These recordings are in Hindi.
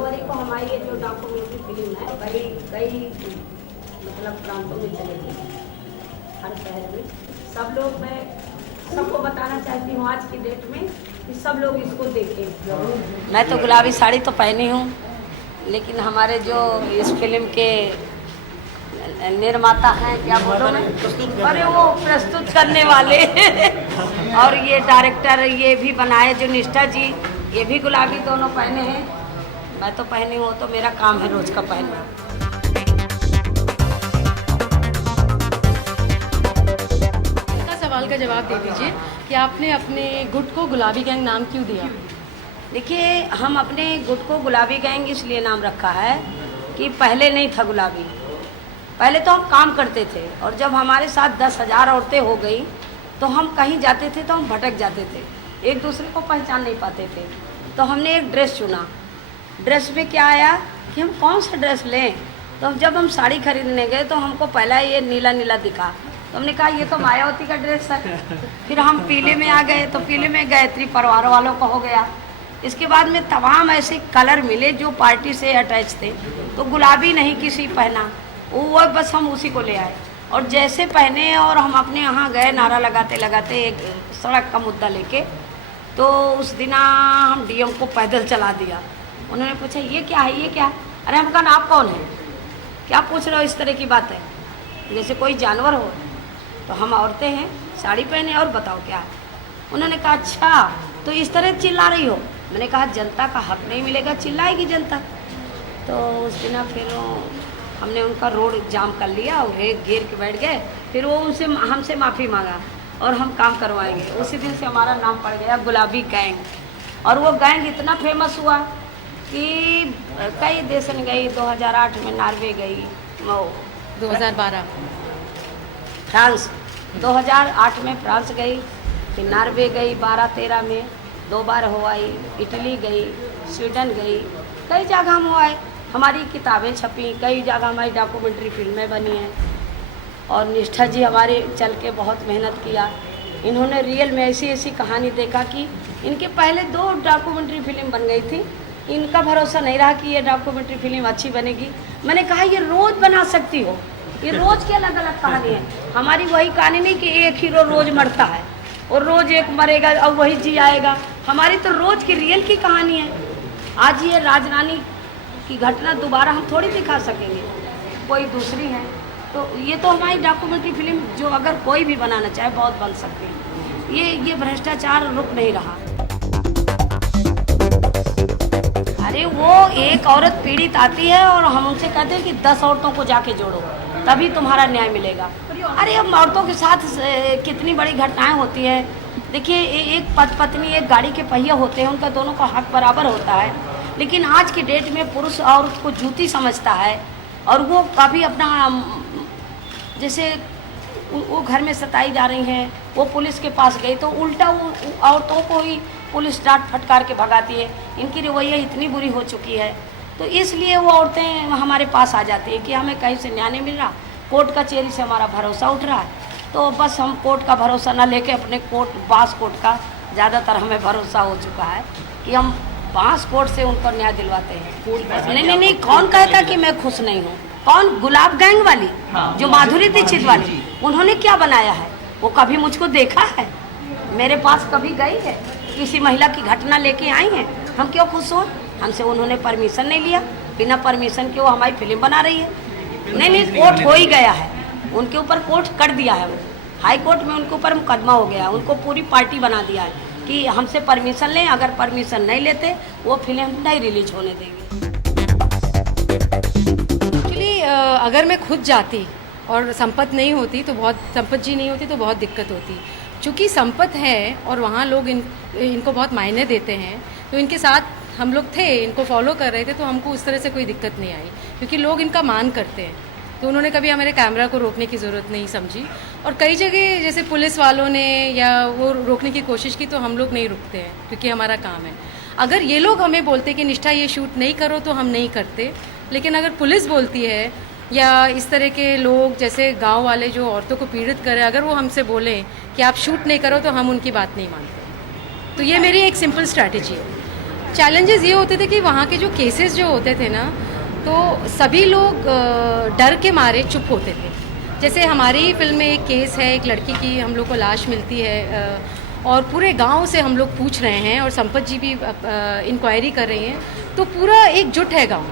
जनवरी को हमारी ये जो डॉक्यूमेंट्री फिल्म है कई मतलब प्रांतों में चलेगी, हर शहर में। सब लोग, मैं सबको बताना चाहती हूँ आज की डेट में कि सब लोग इसको देखें। मैं तो गुलाबी साड़ी तो पहनी हूँ, लेकिन हमारे जो इस फिल्म के निर्माता हैं, क्या बोलो मैं, अरे वो प्रस्तुत करने वाले और ये डायरेक्टर ये भी बनाए जो निष्ठा जी, ये भी गुलाबी दोनों पहने हैं। मैं तो पहनी हूँ, तो मेरा काम है रोज का पहनना। सवाल का जवाब दे दीजिए कि आपने अपने गुट को गुलाबी गैंग नाम क्यों दिया? देखिए, हम अपने गुट को गुलाबी गैंग इसलिए नाम रखा है कि पहले नहीं था गुलाबी। पहले तो हम काम करते थे, और जब हमारे साथ 10,000 औरतें हो गई तो हम कहीं जाते थे तो हम भटक जाते थे, एक दूसरे को पहचान नहीं पाते थे। तो हमने एक ड्रेस चुना। ड्रेस में क्या आया कि हम कौन सा ड्रेस लें। तो जब हम साड़ी खरीदने गए तो हमको पहला ये नीला नीला दिखा, तो हमने कहा ये तो मायावती का ड्रेस है। फिर हम पीले में आ गए, तो पीले में गायत्री परिवार वालों का हो गया। इसके बाद में तमाम ऐसे कलर मिले जो पार्टी से अटैच थे, तो गुलाबी नहीं किसी पहना, वो बस हम उसी को ले आए और जैसे पहने और हम अपने यहाँ गए नारा लगाते लगाते एक सड़क का मुद्दा लेके। तो उस दिन हम डीएम को पैदल चला दिया। उन्होंने पूछा ये क्या है, ये क्या है? अरे हम कहा आप कौन है, क्या पूछ रहे हो, इस तरह की बात है, जैसे कोई जानवर हो। तो हम औरतें हैं, साड़ी पहने, और बताओ क्या है। उन्होंने कहा अच्छा तो इस तरह चिल्ला रही हो। मैंने कहा जनता का हक नहीं मिलेगा, चिल्लाएगी जनता। तो उस दिन फिर हमने उनका रोड जाम कर लिया और घेर के बैठ गए। फिर वो उनसे हमसे माफ़ी मांगा और हम काम करवाएंगे। उसी दिन से हमारा नाम पड़ गया गुलाबी गैंग। और वो गैंग इतना फेमस हुआ कि कई देश में गई। 2008 में नॉर्वे गई, 2012 फ्रांस, 2008 में फ्रांस गई, फिर नॉर्वे गई 12-13 में, 2 बार हो आई, इटली गई, स्वीडन गई, कई जगह हम हो आए। हमारी किताबें छपी, कई जगह हमारी डॉक्यूमेंट्री फिल्में बनी हैं। और निष्ठा जी हमारे चल के बहुत मेहनत किया। इन्होंने रियल में ऐसी ऐसी कहानी देखा कि इनके पहले 2 डॉक्यूमेंट्री फिल्म बन गई थी। इनका भरोसा नहीं रहा कि ये डॉक्यूमेंट्री फिल्म अच्छी बनेगी। मैंने कहा ये रोज़ बना सकती हो, ये रोज़ की अलग अलग कहानी है। हमारी वही कहानी नहीं कि एक हीरो रोज़ मरता है और रोज़ एक मरेगा और वही जी आएगा। हमारी तो रोज़ की रियल की कहानी है। आज ये राजरानी की घटना दोबारा हम थोड़ी दिखा सकेंगे, कोई दूसरी है। तो ये तो हमारी डॉक्यूमेंट्री फिल्म जो अगर कोई भी बनाना चाहे बहुत बन सकती है। ये भ्रष्टाचार रुक नहीं रहा। अरे वो एक औरत पीड़ित आती है और हम उनसे कहते हैं कि 10 औरतों को जाके जोड़ो, तभी तुम्हारा न्याय मिलेगा। अरे अब औरतों के साथ कितनी बड़ी घटनाएं होती है। देखिए, एक पत्नी एक गाड़ी के पहिए होते हैं, उनका दोनों का हक बराबर होता है। लेकिन आज की डेट में पुरुष औरत को जूती समझता है, और वो काफ़ी अपना जैसे वो घर में सताई जा रही हैं, वो पुलिस के पास गई तो उल्टा वो औरतों को ही पुलिस डांट फटकार के भगाती है। इनकी रवैया इतनी बुरी हो चुकी है, तो इसलिए वो औरतें हमारे पास आ जाती हैं कि हमें कहीं से न्याय नहीं मिल रहा, कोर्ट कचहरी से हमारा भरोसा उठ रहा है। तो बस हम कोर्ट का भरोसा ना लेके अपने बांस कोर्ट का ज़्यादातर हमें भरोसा हो चुका है कि हम बांस कोर्ट से उनको न्याय दिलवाते हैं। नहीं, कौन कहता कि मैं खुश नहीं हूँ? कौन? गुलाब गैंग वाली, जो माधुरी दीक्षित वाली, उन्होंने क्या बनाया है? वो कभी मुझको देखा है? मेरे पास कभी गई है? किसी महिला की घटना लेके आई हैं? हम क्यों खुश हों? हमसे उन्होंने परमिशन नहीं लिया, बिना परमिशन के वो हमारी फिल्म बना रही है। नहीं, कोर्ट हो ही गया है, उनके ऊपर कोर्ट कर दिया है। हाई कोर्ट में उनके ऊपर मुकदमा हो गया, उनको पूरी पार्टी बना दिया है कि हमसे परमिशन लें, अगर परमिशन नहीं लेते वो फिल्म नहीं रिलीज होने देंगे। एक्चुअली अगर मैं खुद जाती और संपत नहीं होती तो संपत जी नहीं होती तो बहुत दिक्कत होती। चूँकि संपत है और वहाँ लोग इनको बहुत मायने देते हैं, तो इनके साथ हम लोग थे, इनको फॉलो कर रहे थे, तो हमको उस तरह से कोई दिक्कत नहीं आई, क्योंकि लोग इनका मान करते हैं। तो उन्होंने कभी हमारे कैमरा को रोकने की ज़रूरत नहीं समझी। और कई जगह जैसे पुलिस वालों ने या वो रोकने की कोशिश की, तो हम लोग नहीं रुकते हैं क्योंकि हमारा काम है। अगर ये लोग हमें बोलते कि निष्ठा ये शूट नहीं करो, तो हम नहीं करते। लेकिन अगर पुलिस बोलती है या इस तरह के लोग जैसे गांव वाले जो औरतों को पीड़ित करें, अगर वो हमसे बोलें कि आप शूट नहीं करो, तो हम उनकी बात नहीं मानते। तो ये मेरी एक सिंपल स्ट्रैटेजी है। चैलेंजेस ये होते थे कि वहाँ के जो केसेस जो होते थे ना, तो सभी लोग डर के मारे चुप होते थे। जैसे हमारी फिल्म में एक केस है, एक लड़की की हम लोग को लाश मिलती है और पूरे गांव से हम लोग पूछ रहे हैं और संपत जी भी इंक्वायरी कर रही हैं, तो पूरा एकजुट है गांव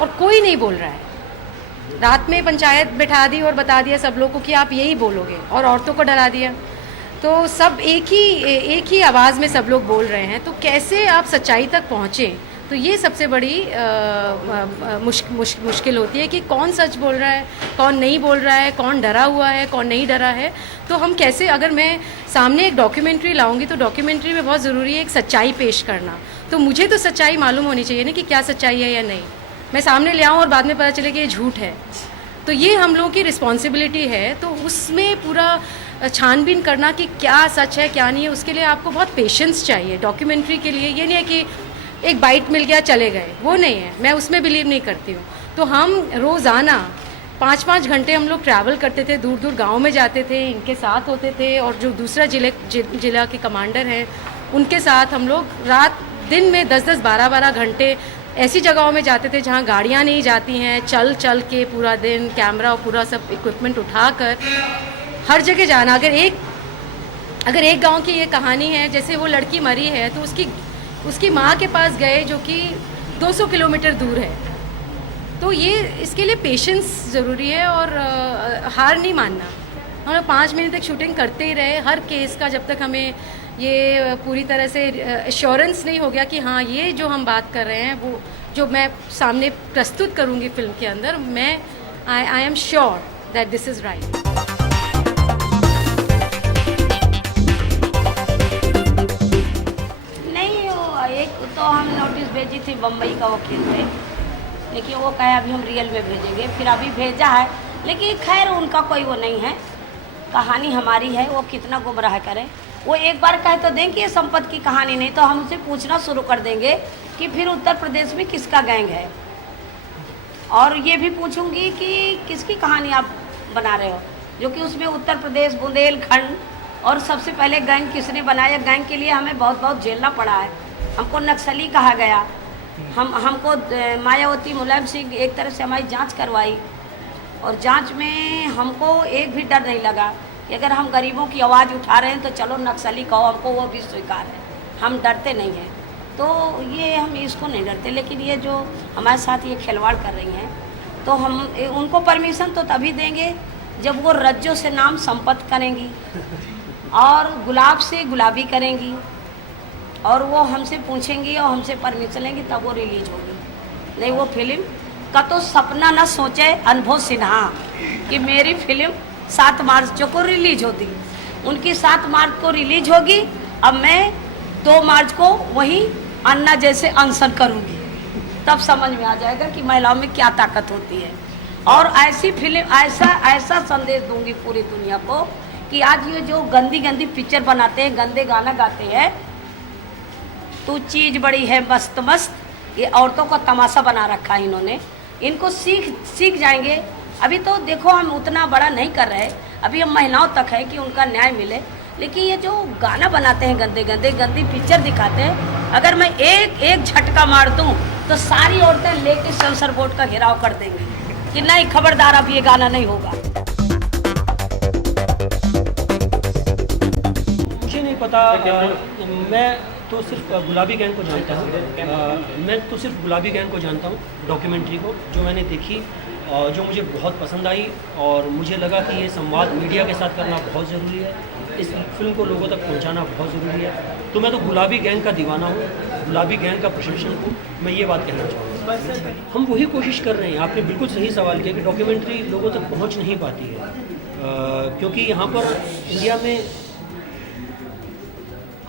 और कोई नहीं बोल रहा है। रात में पंचायत बैठा दी और बता दिया सब लोग को कि आप यही बोलोगे, और औरतों को डरा दिया। तो सब एक ही आवाज़ में सब लोग बोल रहे हैं। तो कैसे आप सच्चाई तक पहुँचें, तो ये सबसे बड़ी मुश्किल होती है कि कौन सच बोल रहा है, कौन नहीं बोल रहा है, कौन डरा हुआ है, कौन नहीं डरा है। तो हम कैसे, अगर मैं सामने एक डॉक्यूमेंट्री लाऊंगी तो डॉक्यूमेंट्री में बहुत ज़रूरी है एक सच्चाई पेश करना। तो मुझे तो सच्चाई मालूम होनी चाहिए ना कि क्या सच्चाई है या नहीं। मैं सामने ले आऊँ और बाद में पता चले कि ये झूठ है, तो ये हम लोगों की रिस्पॉन्सिबिलिटी है। तो उसमें पूरा छानबीन करना कि क्या सच है क्या नहीं है, उसके लिए आपको बहुत पेशेंस चाहिए डॉक्यूमेंट्री के लिए। ये नहीं है कि एक बाइट मिल गया चले गए, वो नहीं है, मैं उसमें बिलीव नहीं करती हूँ। तो हम रोज़ाना 5-5 घंटे हम लोग ट्रैवल करते थे, दूर दूर गांव में जाते थे, इनके साथ होते थे, और जो दूसरा जिला के कमांडर हैं उनके साथ हम लोग रात दिन में 10-10, 12-12 घंटे ऐसी जगहों में जाते थे जहाँ गाड़ियाँ नहीं जाती हैं, चल चल के पूरा दिन कैमरा और पूरा सब इक्विपमेंट उठाकर हर जगह जाना। अगर एक गांव की ये कहानी है, जैसे वो लड़की मरी है तो उसकी माँ के पास गए जो कि 200 किलोमीटर दूर है। तो ये इसके लिए पेशेंस ज़रूरी है और हार नहीं मानना। हम लोग 5 महीने तक शूटिंग करते ही रहे हर केस का, जब तक हमें ये पूरी तरह से एश्योरेंस नहीं हो गया कि हाँ ये जो हम बात कर रहे हैं वो जो मैं सामने प्रस्तुत करूँगी फिल्म के अंदर, मैं I am sure that this is right. तो हम नोटिस भेजी थी बम्बई का वकील थे, लेकिन वो कहे अभी हम रियल में भेजेंगे। फिर अभी भेजा है, लेकिन खैर उनका कोई वो नहीं है, कहानी हमारी है, वो कितना गुमराह करें। वो एक बार कहे तो दें कि ये संपत की कहानी नहीं, तो हम उनसे पूछना शुरू कर देंगे कि फिर उत्तर प्रदेश में किसका गैंग है, और ये भी पूछूंगी कि किसकी कहानी आप बना रहे हो, जो कि उसमें उत्तर प्रदेश, बुंदेलखंड और सबसे पहले गैंग किसने बनाया। गैंग के लिए हमें बहुत बहुत झेलना पड़ा है, हमको नक्सली कहा गया, हमको मायावती मुलायम सिंह एक तरह से हमारी जांच करवाई, और जांच में हमको एक भी डर नहीं लगा कि अगर हम गरीबों की आवाज़ उठा रहे हैं तो चलो नक्सली कहो, हमको वो भी स्वीकार है, हम डरते नहीं हैं। तो ये हम इसको नहीं डरते, लेकिन ये जो हमारे साथ ये खिलवाड़ कर रही हैं, तो हम उनको परमिशन तो तभी देंगे जब वो रज्जों से नाम संपत करेंगी और गुलाब से गुलाबी करेंगी, और वो हमसे पूछेंगी और हमसे परमिशन लेंगी, तब वो रिलीज होगी। नहीं, वो फिल्म का तो सपना न सोचे अनुभव सिन्हा कि मेरी फिल्म 7 मार्च को रिलीज होती, उनकी 7 मार्च को रिलीज होगी। अब मैं 2 मार्च को वहीं अन्ना जैसे अनशन करूँगी, तब समझ में आ जाएगा कि महिलाओं में क्या ताकत होती है। और ऐसी फिल्म, ऐसा संदेश दूंगी पूरी दुनिया को कि आज ये जो गंदी गंदी पिक्चर बनाते हैं, गंदे गाना गाते हैं, तो चीज़ बड़ी है मस्त मस्त, ये औरतों का तमाशा बना रखा है इन्होंने, इनको सीख जाएंगे। अभी तो देखो हम उतना बड़ा नहीं कर रहे, अभी हम महिलाओं तक है कि उनका न्याय मिले, लेकिन ये जो गाना बनाते हैं, गंदी पिक्चर दिखाते हैं, अगर मैं एक झटका मार दूं तो सारी औरतें लेके सेंसर बोर्ड का घेराव कर देंगी कि नहीं, खबरदार, अब ये गाना नहीं होगा। मुझे नहीं पता, मैं तो सिर्फ गुलाबी गैंग को जानता हूँ, डॉक्यूमेंट्री को जो मैंने देखी, जो मुझे बहुत पसंद आई, और मुझे लगा कि ये संवाद मीडिया के साथ करना बहुत ज़रूरी है, इस फिल्म को लोगों तक पहुंचाना बहुत ज़रूरी है। तो मैं तो गुलाबी गैंग का दीवाना हूँ, गुलाबी गैंग का प्रशंसक हूँ, मैं ये बात कहना चाहूँगा। हम वही कोशिश कर रहे हैं, आपने बिल्कुल सही सवाल किया कि डॉक्यूमेंट्री लोगों तक पहुँच नहीं पाती है, क्योंकि यहाँ पर इंडिया में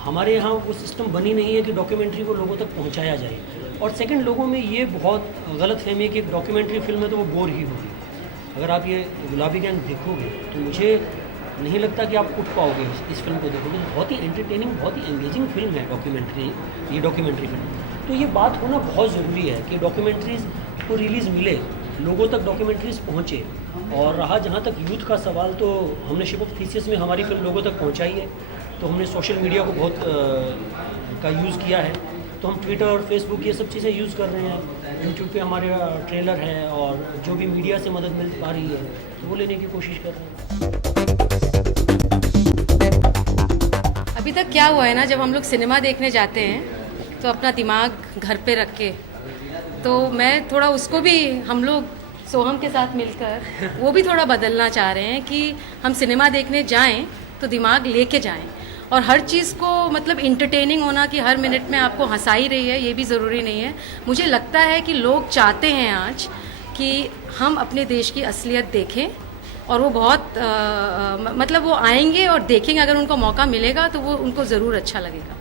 हमारे यहाँ वो सिस्टम बनी नहीं है कि डॉक्यूमेंट्री को लोगों तक पहुँचाया जाए। और सेकंड, लोगों में ये बहुत गलत फहमी है कि एक डॉक्यूमेंट्री फिल्म है तो वो बोर ही होगी। अगर आप ये गुलाबी गैंग देखोगे तो मुझे नहीं लगता कि आप उठ पाओगे इस फिल्म को देखोगे। बहुत ही एंटरटेनिंग, बहुत ही एंगेजिंग फिल्म है ये डॉक्यूमेंट्री फिल्म। तो ये बात होना बहुत ज़रूरी है कि डॉक्यूमेंट्रीज़ को रिलीज़ मिले, लोगों तक डॉक्यूमेंट्रीज़ पहुँचे। और रहा जहाँ तक यूथ का सवाल, तो हमने शिप ऑफ थीसिस में हमारी फिल्म लोगों तक पहुँचाई है, तो हमने सोशल मीडिया को बहुत का यूज़ किया है, तो हम ट्विटर और फेसबुक ये सब चीज़ें यूज़ कर रहे हैं। यूट्यूब पे हमारे ट्रेलर है और जो भी मीडिया से मदद मिल पा रही है तो वो लेने की कोशिश कर रहे हैं। अभी तक क्या हुआ है ना, जब हम लोग सिनेमा देखने जाते हैं तो अपना दिमाग घर पे रख के, तो मैं थोड़ा उसको भी हम लोग सोहम के साथ मिलकर वो भी थोड़ा बदलना चाह रहे हैं कि हम सिनेमा देखने जाएं तो दिमाग लेके जाएं, और हर चीज़ को मतलब इंटरटेनिंग होना कि हर मिनट में आपको हंसा ही रही है, ये भी ज़रूरी नहीं है। मुझे लगता है कि लोग चाहते हैं आज कि हम अपने देश की असलियत देखें, और वो बहुत मतलब वो आएंगे और देखेंगे, अगर उनको मौका मिलेगा तो वो उनको ज़रूर अच्छा लगेगा।